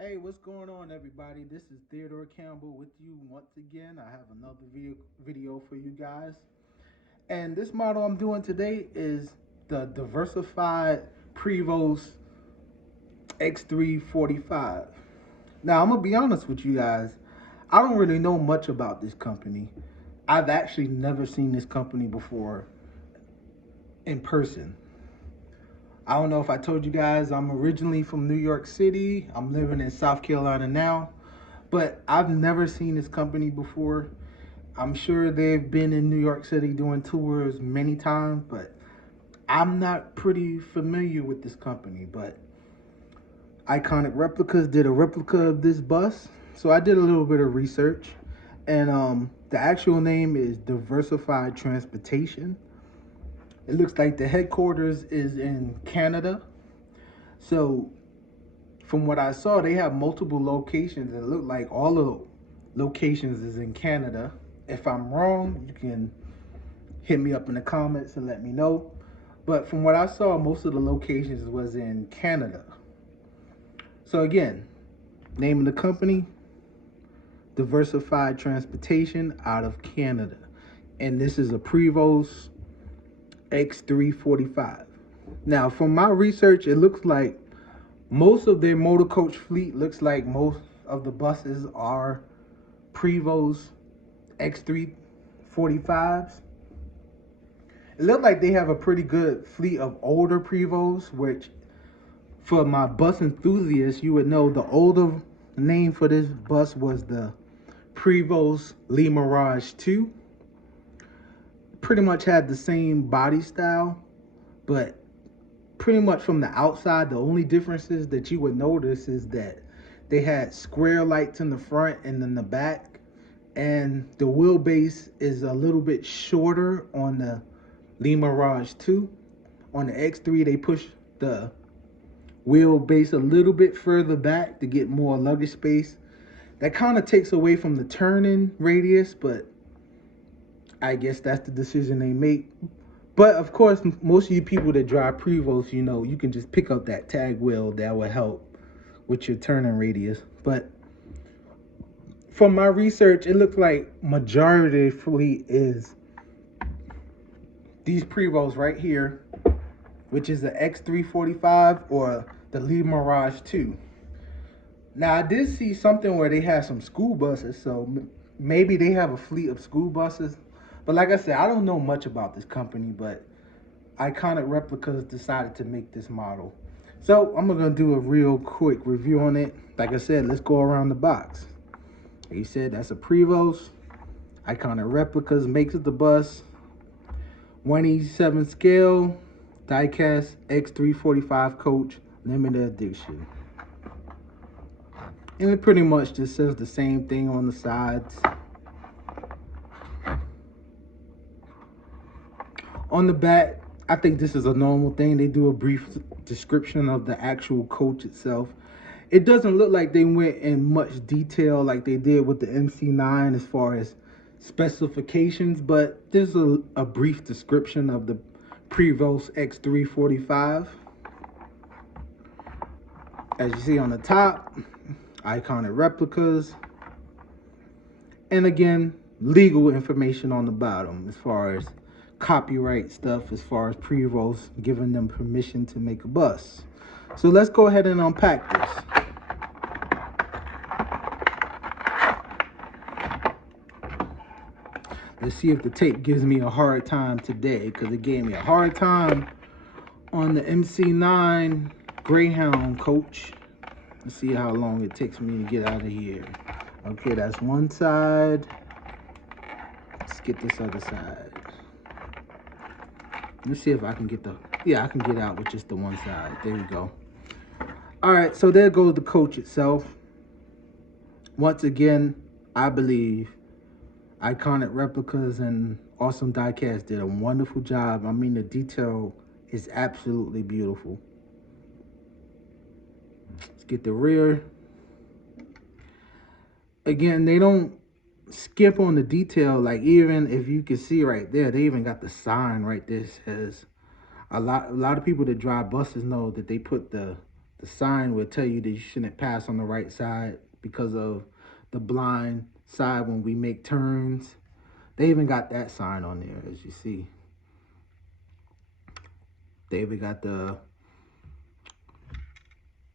Hey, what's going on, everybody? This is Theodore Campbell with you once again. I have another video for you guys. And this model I'm doing today is the Diversified Prevost X3-45. Now, I'm going to be honest with you guys. I don't really know much about this company. I've actually never seen this company before in person. I don't know if I told you guys, I'm originally from New York City. I'm living in South Carolina now, but I've never seen this company before. I'm sure they've been in New York City doing tours many times, but I'm not pretty familiar with this company. But Iconic Replicas did a replica of this bus, so I did a little bit of research, and the actual name is Diversified Transportation. It looks like the headquarters is in Canada. So from what I saw, they have multiple locations. It looked like all the locations is in Canada. If I'm wrong, you can hit me up in the comments and let me know. But from what I saw, most of the locations was in Canada. So again, name of the company, Diversified Transportation out of Canada. And this is a Prevost X3-45. Now, from my research, it looks like most of their motor coach fleet looks like most of the buses are Prevost X3-45s. It looks like they have a pretty good fleet of older Prevosts, which for my bus enthusiasts, you would know the older name for this bus was the Prevost Le Mirage 2. Pretty much had the same body style, but pretty much from the outside, the only differences that you would notice is that they had square lights in the front and in the back, and the wheelbase is a little bit shorter on the Le Mirage 2. On the X3, they pushed the wheelbase a little bit further back to get more luggage space. That kind of takes away from the turning radius, but I guess that's the decision they make. But of course, most of you people that drive Prevost, you know, you can just pick up that tag wheel that will help with your turning radius. But from my research, it looks like majority of the fleet is these Prevosts right here, which is the X3-45 or the Le Mirage 2. Now, I did see something where they have some school buses, so maybe they have a fleet of school buses. But like I said, I don't know much about this company, but Iconic Replicas decided to make this model. So I'm going to do a real quick review on it. Like I said, let's go around the box. Like you said, that's a Prevost. Iconic Replicas makes the bus. 187 scale, Diecast X3-45 coach, limited edition. And it pretty much just says the same thing on the sides. On the back, I think this is a normal thing. They do a brief description of the actual coach itself. It doesn't look like they went in much detail like they did with the MC9 as far as specifications, but there's a brief description of the Prevost X3-45. As you see on the top, Iconic Replicas. And again, legal information on the bottom as far as copyright stuff, as far as Prevost giving them permission to make a bus. So let's go ahead and unpack this. Let's see if the tape gives me a hard time today, because it gave me a hard time on the MC9 Greyhound coach. Let's see how long it takes me to get out of here. Okay, that's one side. Let's get this other side. Let's see if I can get I can get out with just the one side. There we go. All right, so there goes the coach itself. Once again, I believe Iconic Replicas and Awesome Diecast did a wonderful job. I mean, the detail is absolutely beautiful. Let's get the rear. Again, they don't skip on the detail. Like, even if you can see right there, they even got the sign right there. Says a lot of people that drive buses know that they put the the sign would tell you that you shouldn't pass on the right side because of the blind side when we make turns. They even got that sign on there, as you see. They even got the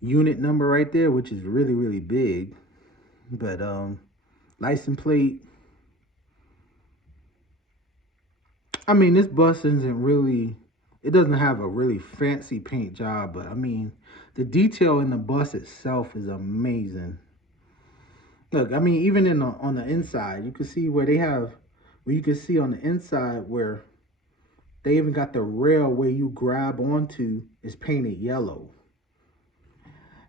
unit number right there, which is really, really big. But license plate. I mean, this bus isn't really, it doesn't have a really fancy paint job, but I mean, the detail in the bus itself is amazing. Look, I mean, even on the inside, you can see where they have, where you can see on the inside where they even got the rail where you grab onto is painted yellow.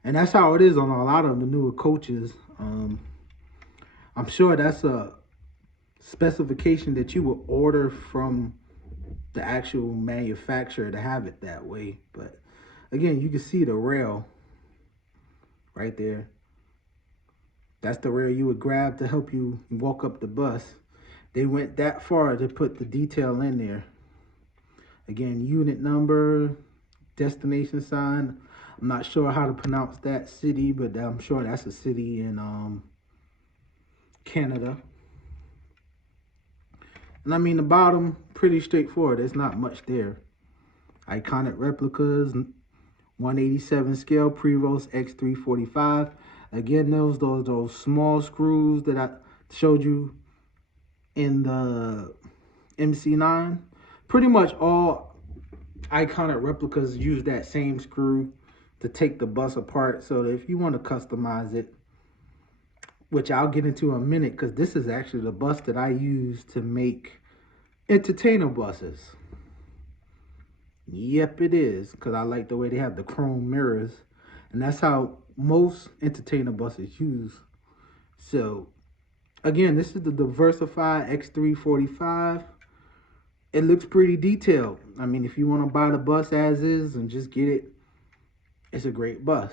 And that's how it is on a lot of the newer coaches. I'm sure that's a specification that you will order from the actual manufacturer to have it that way. But again, you can see the rail right there. That's the rail you would grab to help you walk up the bus. They went that far to put the detail in there. Again, unit number, destination sign. I'm not sure how to pronounce that city, but I'm sure that's a city in Canada. And I mean, the bottom, pretty straightforward. There's not much there. Iconic replicas, 187 scale, Prevost X3-45. Again, those small screws that I showed you in the MC9. Pretty much all iconic replicas use that same screw to take the bus apart. So if you want to customize it, which I'll get into in a minute, because this is actually the bus that I use to make entertainer buses. Yep, it is, because I like the way they have the chrome mirrors, and that's how most entertainer buses use. So again, this is the Diversified X3-45. It looks pretty detailed. I mean, if you want to buy the bus as is and just get it, it's a great bus.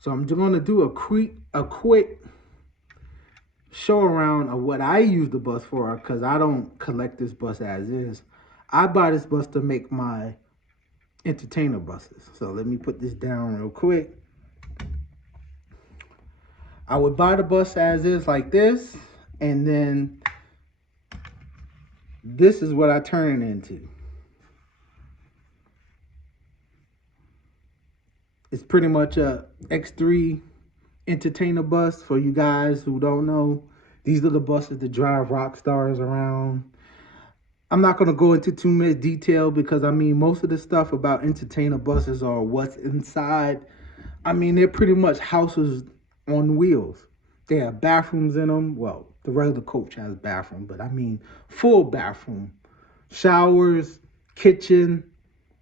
So I'm going to do a quick show around of what I use the bus for, because I don't collect this bus as is. I buy this bus to make my entertainer buses. So let me put this down real quick. I would buy the bus as is like this, and then this is what I turn it into. It's pretty much a X3 entertainer bus. For you guys who don't know, these are the buses that drive rock stars around. I'm not going to go into too much detail because, I mean, most of the stuff about entertainer buses are what's inside. I mean, they're pretty much houses on wheels. They have bathrooms in them. Well, the regular coach has bathroom, but I mean full bathroom. Showers, kitchen,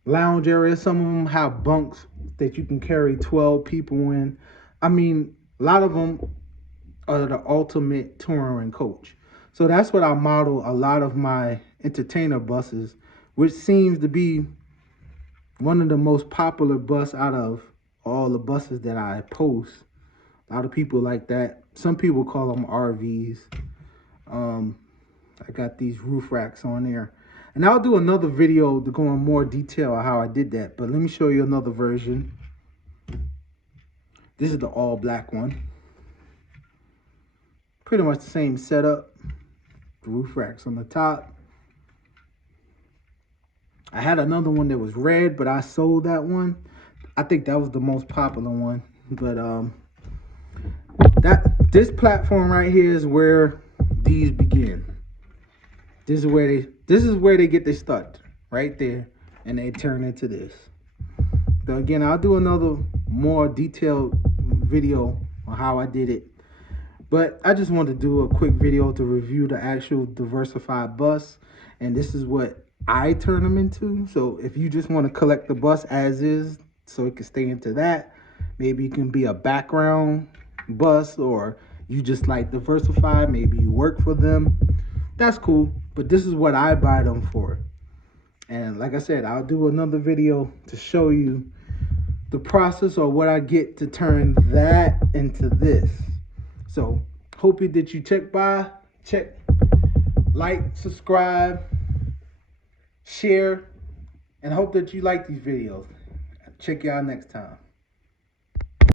lounge area. Some of them have bunks that you can carry 12 people in. I mean, a lot of them are the ultimate touring coach. So that's what I model a lot of my entertainer buses, which seems to be one of the most popular bus out of all the buses that I post. A lot of people like that. Some people call them RVs. I got these roof racks on there. And I'll do another video to go in more detail on how I did that. But let me show you another version. This is the all black one. Pretty much the same setup. The roof racks on the top. I had another one that was red, but I sold that one. I think that was the most popular one. But this platform right here is where these begin. This is where they get their start, right there, and they turn into this. So again, I'll do another more detailed video on how I did it. But I just wanted to do a quick video to review the actual Diversified bus, and this is what I turn them into. So if you just want to collect the bus as is, so it can stay into that, maybe it can be a background bus, or you just like Diversified, maybe you work for them, that's cool. But this is what I buy them for. And like I said, I'll do another video to show you the process or what I get to turn that into this. So hope that you check, like, subscribe, share, and hope that you like these videos. Check y'all next time.